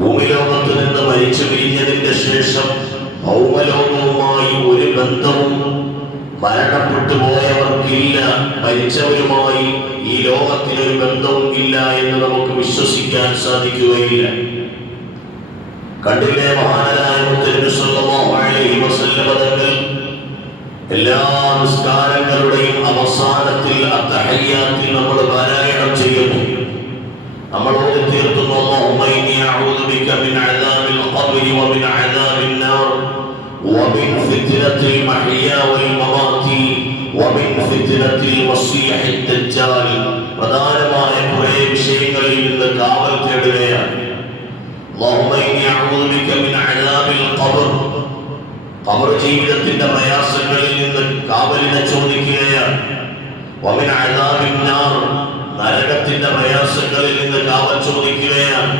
ഭൂമിലോകത്ത് നിന്ന് മരിച്ചു പിരിഞ്ഞതിന്റെ ശേഷം ഭൗമലോകവുമായി ഒരു ബന്ധവും മരണപ്പെട്ടു പോയവർക്കില്ല. മരിച്ചവരുമായി ഈ ലോകത്തിനൊരു ബന്ധവും ഇല്ല എന്ന് നമുക്ക് വിശ്വസിക്കാൻ സാധിക്കുകയില്ല. കണ്ടില്ലേ മഹാനായ മുത്തനബി സല്ലല്ലാഹു അലൈഹി വസല്ലം തങ്ങൾ എല്ലാ നിസ്കാരങ്ങളുടെയും അവസാനത്തിൽ അത്തഹയ്യാത്തിൽ നമ്മൾ പാരായണം ചെയ്യുന്നു. നമ്മളോട് തീർത്തുന്നു അല്ലാഹുമ്മ ഇന്നി അഊദു ബിക മിൻ അദാബിൽ ഖബ്രി വമിൻ അദാബിൻ നാർ വമിൻ ഫിത്നത്തിൽ മഹ്യാ വൽ മമാതി വമിൻ ഫിത്നത്തിൽ മസീഹിദ് ദജ്ജാൽ. പ്രധാനമായ കുറേ വിഷയങ്ങളിൽ നിന്ന് കാവൽ തേടുകയാണ്. അല്ലാഹുമ്മ ഇന്നി അഊദു ബിക മിൻ അദാബിൽ ഖബ്ർ, ഖബർ ജീവിതത്തിന്റെ പ്രയാസങ്ങളിൽ നിന്ന് കാവലിനെ ചോദിക്കുകയാണ്. വമിൻ അദാബിൻ നാർ, നരകത്തിന്റെ പ്രയാസങ്ങളിൽ നിന്ന് കാവൽ ചോദിക്കുകയാണ്.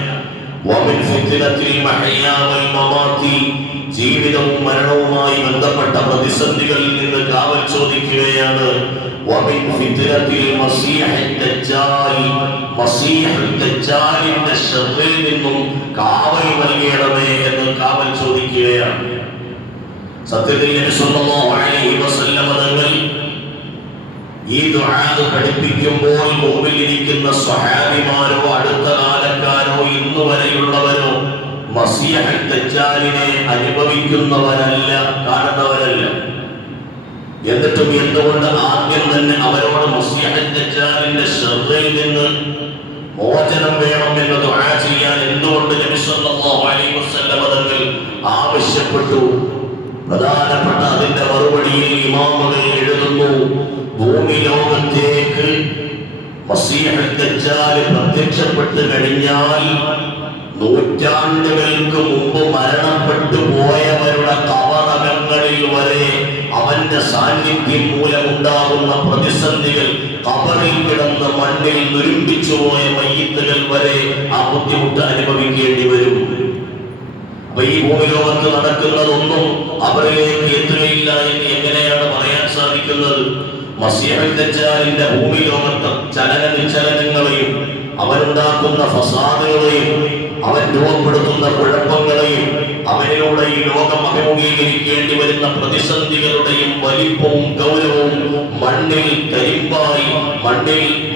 വമിൻ ഫിത്നത്തിൽ മഹ്യാ വൽ മമാതി, ജീവിതവും മരണവുമായി ബന്ധപ്പെട്ട പ്രതിസന്ധികളിൽ നിന്ന് കാവൽ ചോദിക്കുകയാണ്. വമിൻ ഫിത്നത്തിൽ മസീഹിദ് ദജ്ജാൽ, മസീഹുദ് ദജ്ജാലിന്റെ ശർറിൽ നിന്നും കാവൽ നൽകണമേ എന്ന് കാവൽ ചോദിക്കുകയാണ്. സത്യത്തിൽ നബി സല്ലല്ലാഹു അലൈഹി വസല്ലം തങ്ങൾ ഈ ദുആ പഠിപ്പിക്കുമ്പോൾ മുമ്പിൽ ഇരിക്കുന്ന സ്വഹാബിമാരോ അടുത്ത കാലക്കാരോ ഇന്നു വരെയുള്ളവരോ മസീഹുദ് ദജ്ജാലിനെ അനുഭവിക്കുന്നവരല്ല, കാണുന്നവരല്ല. എന്നിട്ടും എന്തുകൊണ്ട് ആദ്യം തന്നെ അവരോട് മസീഹുദ് ദജ്ജാലിന്റെ ശർറിൽ നിന്ന് മോചനം വേണം എന്ന് ദുആ ചെയ്യാൻ എന്തുകൊണ്ട് നബി സല്ലല്ലാഹു അലൈഹി വസല്ലം തങ്ങൾ ആവശ്യപ്പെട്ടു? പ്രധാനപ്പെട്ട അതിന്റെ മറുപടിയിൽ ഇമാമുകൾ എഴുതുന്നു, ഭൂമി ലോകത്തേക്ക് മസീഹുദ് ദജ്ജാൽ പ്രത്യക്ഷപ്പെട്ടു കഴിഞ്ഞാൽ നൂറ്റാണ്ടുകൾക്ക് മുമ്പ് മരണപ്പെട്ടു പോയവരുടെ കബറകങ്ങളിൽ വരെ അവന്റെ സാന്നിധ്യം മൂലമുണ്ടാകുന്ന പ്രതിസന്ധികൾ, കബറിൽ കിടന്ന് മണ്ണിൽ നുരുമ്പിച്ചു പോയ മയ്യിത്തുകൾ വരെ ആ ബുദ്ധിമുട്ട് അനുഭവിക്കേണ്ടി വരും. അപ്പൊ ഈ ഭൂമിലോകത്ത് നടക്കുന്നതൊന്നും അവരിലേക്ക് എത്തുകയില്ല എന്ന് എങ്ങനെയാണ് പറയാൻ സാധിക്കുന്നത്? മസീഹുദ് ദജ്ജാലിന്റെ ഭൂമിലോകത്തെ ചലന നിശ്ചലനങ്ങളെയും അവനുണ്ടാക്കുന്ന ഫസാദുകളെയും അവൻ രൂപപ്പെടുത്തുന്ന കുഴപ്പങ്ങളെയും അവനിലൂടെ ഈ ലോകം അഭിമുഖീകരിക്കേണ്ടി വരുന്ന പ്രതിസന്ധികളുടെയും വലിപ്പവും ഗൗരവവും മണ്ണിൽ കരിമ്പായി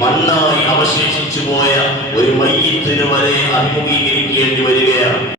മണ്ണായി അവശേഷിച്ചു പോയ ഒരു മയ്യിത്തിന് വരെ അഭിമുഖീകരിക്കേണ്ടി വരികയാണ്.